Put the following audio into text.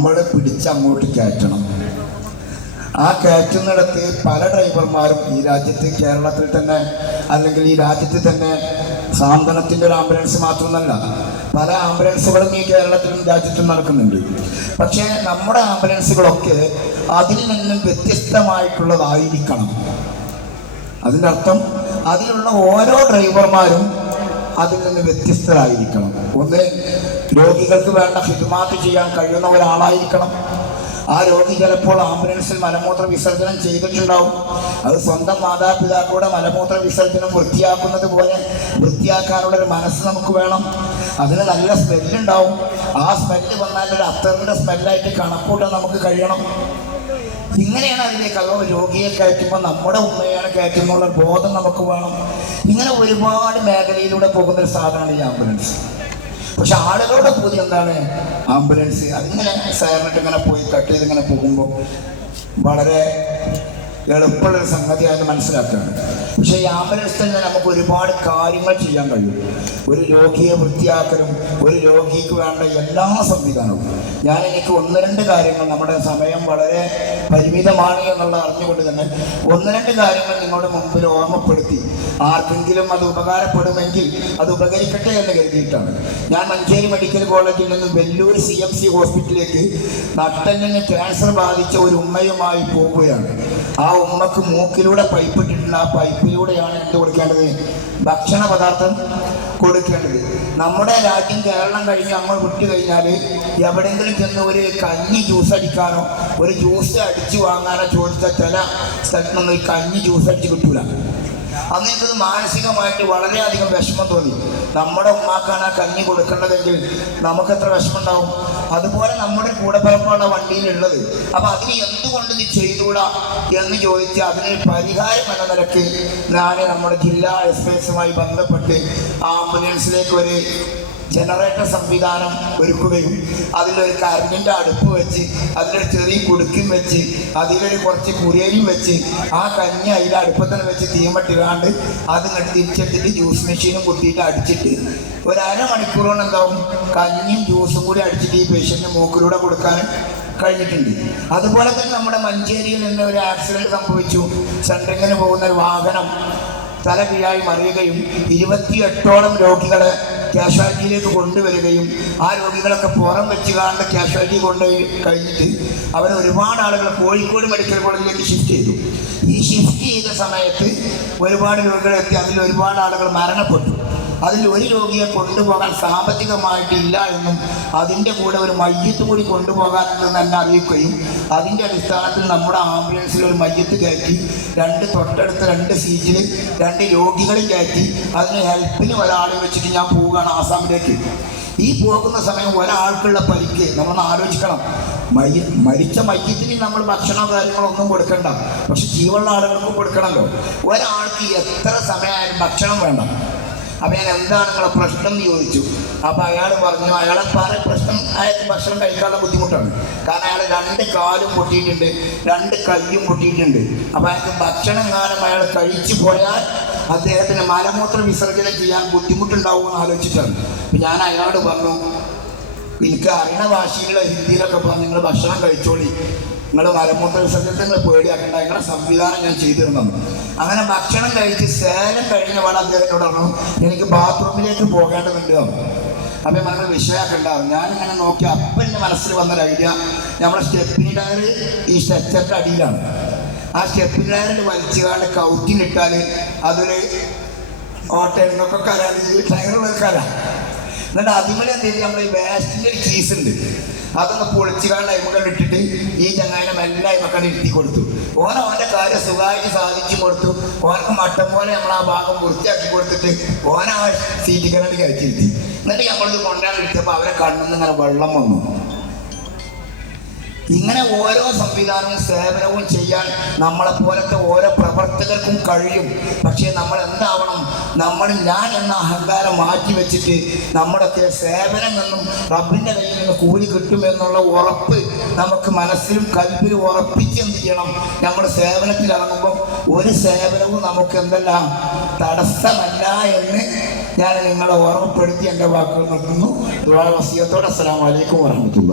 നമ്മൾ പിടിച്ചങ്ങോട്ട് കയറ്റണം. ആ കയറ്റുന്നിടത്ത് പല ഡ്രൈവർമാരും ഈ രാജ്യത്ത്, കേരളത്തിൽ തന്നെ അല്ലെങ്കിൽ ഈ രാജ്യത്ത് തന്നെ സാന്ത്വനത്തിൻ്റെ ഒരു ആംബുലൻസ് മാത്രമൊന്നല്ല, പല ആംബുലൻസുകളും ഈ കേരളത്തിലും രാജ്യത്തും നടക്കുന്നുണ്ട്. പക്ഷേ നമ്മുടെ ആംബുലൻസുകളൊക്കെ അതിൽ നിന്നും വ്യത്യസ്തമായിട്ടുള്ളതായിരിക്കണം. അതിൻ്റെ അർത്ഥം അതിലുള്ള ഓരോ ഡ്രൈവർമാരും അതിൽ നിന്ന് വ്യത്യസ്തരായിരിക്കണം. ഒന്ന്, രോഗികൾക്ക് വേണ്ട ഹിദ്മാത്ത് ചെയ്യാൻ കഴിയുന്ന ഒരാളായിരിക്കണം. ആ രോഗി ചിലപ്പോൾ ആംബുലൻസിൽ മലമൂത്ര വിസർജനം ചെയ്തിട്ടുണ്ടാവും. അത് സ്വന്തം മാതാപിതാക്കളുടെ മലമൂത്ര വിസർജനം വൃത്തിയാക്കുന്നത് പോലെ വൃത്തിയാക്കാനുള്ളൊരു മനസ്സ് നമുക്ക് വേണം. അതിന് നല്ല സ്മെല്ലുണ്ടാവും. ആ സ്മെല്ല് വന്നാൽ ഒരു അത്തറിൻ്റെ സ്മെല്ലായിട്ട് കണക്കൂട്ടാൻ നമുക്ക് കഴിയണം. ഇങ്ങനെയാണ് അതിലേക്ക് അതോ രോഗിയെ കയറ്റുമ്പോൾ നമ്മുടെ ഉമ്മയാണ് കയറ്റുന്നുള്ള ബോധം നമുക്ക് വേണം. ഇങ്ങനെ ഒരുപാട് മേഖലയിലൂടെ പോകുന്നൊരു സാധനമാണ് ഈ ആംബുലൻസ്. പക്ഷെ ആളുകളുടെ പൂതി എന്താണ്? ആംബുലൻസ് അതിങ്ങനെ സൈലന്റ് ഇങ്ങനെ പോയി കട്ട് ചെയ്ത് ഇങ്ങനെ പോകുമ്പോൾ വളരെ എളുപ്പമുള്ളൊരു സംഗതിയായിട്ട് മനസ്സിലാക്കുകയാണ്. പക്ഷേ ഈ ആംബുലൻസ് തന്നെ നമുക്ക് ഒരുപാട് കാര്യങ്ങൾ ചെയ്യാൻ കഴിയും. ഒരു രോഗിയെ വൃത്തിയാക്കലും ഒരു രോഗിക്ക് വേണ്ട എല്ലാ സംവിധാനവും. എനിക്ക് ഒന്ന് രണ്ട് കാര്യങ്ങൾ, നമ്മുടെ സമയം വളരെ പരിമിതമാണ് എന്നുള്ളത് അറിഞ്ഞുകൊണ്ട് തന്നെ ഒന്ന് രണ്ട് കാര്യങ്ങൾ നിങ്ങളുടെ മുമ്പിൽ ഓർമ്മപ്പെടുത്തി ആർക്കെങ്കിലും അത് ഉപകാരപ്പെടുമെങ്കിൽ അത് ഉപകരിക്കട്ടെ എന്ന് കരുതിയിട്ടാണ്. ഞാൻ മഞ്ചേരി മെഡിക്കൽ കോളേജിൽ നിന്ന് വെല്ലൂർ CMC ഹോസ്പിറ്റലിലേക്ക് നട്ടലിന് ക്യാൻസർ ബാധിച്ച ഒരു ഉമ്മയുമായി പോവുകയാണ്. ആ ഉമ്മക്ക് മൂക്കിലൂടെ പൈപ്പ് ഇട്ടിട്ടുണ്ട്. ആ പൈപ്പിലൂടെയാണ് എന്ത് കൊടുക്കേണ്ടത്? ഭക്ഷണ പദാർത്ഥം കൊടുക്കേണ്ടത്. നമ്മുടെ രാജ്യം കേരളം കഴിഞ്ഞ് അങ്ങോട്ട് വിട്ടു കഴിഞ്ഞാൽ എവിടെയെങ്കിലും ചെന്ന് ഒരു കഞ്ഞി ജ്യൂസ് അടിക്കാനോ ഒരു ജ്യൂസ് അടിച്ചു വാങ്ങാനോ ചോദിച്ചാൽ ചില സ്ഥലത്തൊന്നും ഈ കഞ്ഞി ജ്യൂസ് അടിച്ച് കിട്ടൂല. അന്ന് എനിക്കത് മാനസികമായിട്ട് വളരെയധികം വിഷമം തോന്നി. നമ്മുടെ ഉമ്മാക്കാണ് ആ കഞ്ഞി കൊടുക്കേണ്ടതെങ്കിൽ നമുക്ക് എത്ര വിഷമം ഉണ്ടാവും. അതുപോലെ നമ്മുടെ കൂടപ്പിറപ്പാണ് വണ്ടിയിലുള്ളത്. അപ്പം അതിന് എന്തുകൊണ്ട് ഇത് ചെയ്തുകൂടാ എന്ന് ചോദിച്ച് അതിനൊരു പരിഹാരം എന്ന നിലയ്ക്ക് ഞാൻ നമ്മുടെ ജില്ലാ എക്സ്പ്രസുമായി ബന്ധപ്പെട്ട് ആംബുലൻസിലേക്ക് ഒരു ജനറേറ്റർ സംവിധാനം ഒരുക്കുകയും അതിലൊരു കറണ്ടിൻ്റെ അടുപ്പ് വെച്ച് അതിലൊരു ചെറിയ കുടുക്കും വെച്ച് അതിലൊരു കുറച്ച് കുരിയനും വെച്ച് ആ കഞ്ഞി അതിൻ്റെ അടുപ്പത്തിന് വെച്ച് തീമട്ടിടാണ്ട് അത് തിരിച്ചിട്ടിട്ട് ജ്യൂസ് മെഷീനും കുത്തിയിട്ട് അടിച്ചിട്ട് ഒരു അരമണിക്കൂർ കൊണ്ട് എന്താവും കഞ്ഞിയും ജ്യൂസും കൂടി അടിച്ചിട്ട് ഈ പേഷ്യൻ്റ് മൂക്കിലൂടെ കൊടുക്കാൻ കഴിഞ്ഞിട്ടുണ്ട്. അതുപോലെ തന്നെ നമ്മുടെ മഞ്ചേരിയിൽ നിന്ന് ഒരു ആക്സിഡൻറ്റ് സംഭവിച്ചു. സെൻട്രിങ്ങിന് പോകുന്ന ഒരു വാഹനം തല കീഴായി മറിയുകയും 28ഓളം രോഗികളെ കാഷ്വാലിറ്റിയിലേക്ക് കൊണ്ടുവരികയും ആ രോഗികളൊക്കെ പുറം വെച്ച് കാണുന്ന കാഷ്വാലിറ്റി കൊണ്ടുപോയി കഴിഞ്ഞിട്ട് അവരെ ഒരുപാട് ആളുകൾ കോഴിക്കോട് മെഡിക്കൽ കോളേജിലേക്ക് ഷിഫ്റ്റ് ചെയ്തു. ഈ ഷിഫ്റ്റ് ചെയ്ത സമയത്ത് ഒരുപാട് രോഗികളെത്തി. അതിൽ ഒരുപാട് ആളുകൾ മരണപ്പെട്ടു. അതിൽ ഒരു രോഗിയെ കൊണ്ടുപോകാൻ സാമ്പത്തികമായിട്ടില്ല എന്നും അതിൻ്റെ കൂടെ ഒരു മയ്യത്ത് കൂടി കൊണ്ടുപോകാനെന്ന് തന്നെ അറിയിക്കുകയും അതിൻ്റെ അടിസ്ഥാനത്തിൽ നമ്മുടെ ആംബുലൻസിൽ ഒരു മയ്യത്ത് കയറ്റി തൊട്ടടുത്ത 2 സീറ്റിൽ 2 രോഗികളെ കയറ്റി അതിന് ഹെൽപ്പിന് ഒരാളെ വെച്ചിട്ട് ഞാൻ പോവുകയാണ് ആസാമിലേക്ക്. ഈ പോകുന്ന സമയം ഒരാൾക്കുള്ള പരിക്ക് നമ്മളൊന്ന് ആലോചിക്കണം. മരിച്ച മയ്യത്തിന് നമ്മൾ ഭക്ഷണമോ കാര്യങ്ങളോ ഒന്നും കൊടുക്കണ്ട, പക്ഷെ ജീവനുള്ള ആളുകൾക്ക് കൊടുക്കണമല്ലോ. ഒരാൾക്ക് എത്ര സമയമായാലും ഭക്ഷണം വേണ്ട. അപ്പം ഞാൻ എന്താണ് നിങ്ങളെ പ്രശ്നം എന്ന് ചോദിച്ചു. അപ്പം അയാൾ പറഞ്ഞു അയാളെ പല പ്രശ്നം, അയാൾക്ക് ഭക്ഷണം കഴിക്കാനുള്ള ബുദ്ധിമുട്ടാണ്. കാരണം അയാൾ 2 കാലും പൊട്ടിയിട്ടുണ്ട്, 2 കയ്യും പൊട്ടിയിട്ടുണ്ട്. അപ്പം അയാൾക്ക് ഭക്ഷണം കാലം അയാൾ കഴിച്ചു പോയാൽ അദ്ദേഹത്തിന് മലമൂത്ര വിസർജനം ചെയ്യാൻ ബുദ്ധിമുട്ടുണ്ടാവുമെന്ന് ആലോചിച്ചിട്ടാണ്. അപ്പം ഞാൻ അയാളോട് പറഞ്ഞു, എനിക്ക് അറിയണ ഭാഷയിലുള്ള ഹിന്ദിയിലൊക്കെ പറഞ്ഞു, നിങ്ങൾ ഭക്ഷണം കഴിച്ചോളി, നിങ്ങൾ മലമൂത്ര വിസർജനത്തിൽ പേടിയാക്കേണ്ട, നിങ്ങളുടെ സംവിധാനം ഞാൻ ചെയ്തിരുന്നു. അങ്ങനെ ഭക്ഷണം കഴിച്ച് സേലം കഴിഞ്ഞ പാടെ അദ്ദേഹത്തോട് പറഞ്ഞു, എനിക്ക് ബാത്റൂമിലേക്ക് പോകേണ്ടതുണ്ടോ. അപ്പം നമ്മൾ വിഷയമാക്കണ്ടാവും. ഞാനിങ്ങനെ നോക്കി അപ്പം എൻ്റെ മനസ്സിൽ വന്നൊരു ഐഡിയ, നമ്മുടെ സ്റ്റെപ്പിനി ടയർ ഈ സ്ട്രെച്ചറിൻ്റെ അടിയിലാണ്. ആ സ്റ്റെപ്പിനി ടയറിൽ വലിച്ചുകാണ്ട് കൗറ്റിലിട്ടാൽ അതൊരു ഓട്ടയിലൊക്കെ കരാണ്, ടയറുള്ള കര. എന്നിട്ട് അതിമേലെ എന്ത് ചെയ്ത് നമ്മൾ ഈ വേസ്റ്റിൻ്റെ ഒരു കീസുണ്ട്, അതൊന്ന് പൊളിച്ചുകാണ്ട് അയിമക്കണ്ട് ഇട്ടിട്ട് ഈ ചങ്ങായിനെ മെല്ലെ അയിമക്കണ്ട് ഇരുത്തി കൊടുത്തു. ഓൻ്റെ കാര്യം സുഖമായിട്ട് സാധിച്ചു കൊടുത്തു. ഓനക്ക് മട്ടം പോലെ നമ്മൾ ആ ഭാഗം വൃത്തിയാക്കി കൊടുത്തിട്ട് ആ സീറ്റ് കയറി കഴിച്ചിരുത്തി. എന്നിട്ട് നമ്മളിത് കൊണ്ടാണ് ഇരിച്ചപ്പോൾ അവരെ കണ്ണിൽ നിന്ന് ഇങ്ങനെ വെള്ളം വന്നു. ഇങ്ങനെ ഓരോ സംവിധാനവും സേവനവും ചെയ്യാൻ നമ്മളെപ്പോലത്തെ ഓരോ പ്രവർത്തകർക്കും കഴിയും. പക്ഷേ നമ്മൾ എന്താവണം? ഞാൻ എന്ന അഹങ്കാരം മാറ്റി വെച്ചിട്ട് നമ്മുടെയൊക്കെ സേവനം നിന്നും റബ്ബിൻ്റെ കയ്യിൽ നിന്ന് കൂലി കിട്ടുമെന്നുള്ള ഉറപ്പ് നമുക്ക് മനസ്സിലും കൽപ്പിലും ഉറപ്പിച്ച് എന്ത് ചെയ്യണം? നമ്മൾ സേവനത്തിൽ ഇറങ്ങുമ്പോൾ ഒരു സേവനവും നമുക്ക് എന്തെല്ലാം തടസ്സമല്ല എന്ന് ഞാൻ നിങ്ങളെ ഓർമ്മപ്പെടുത്തി എൻ്റെ വാക്കുകൾ നിർത്തുന്നു. വസിയത്തോടെ അസ്സലാമു അലൈക്കും വറഹ്മത്തുള്ളാഹി.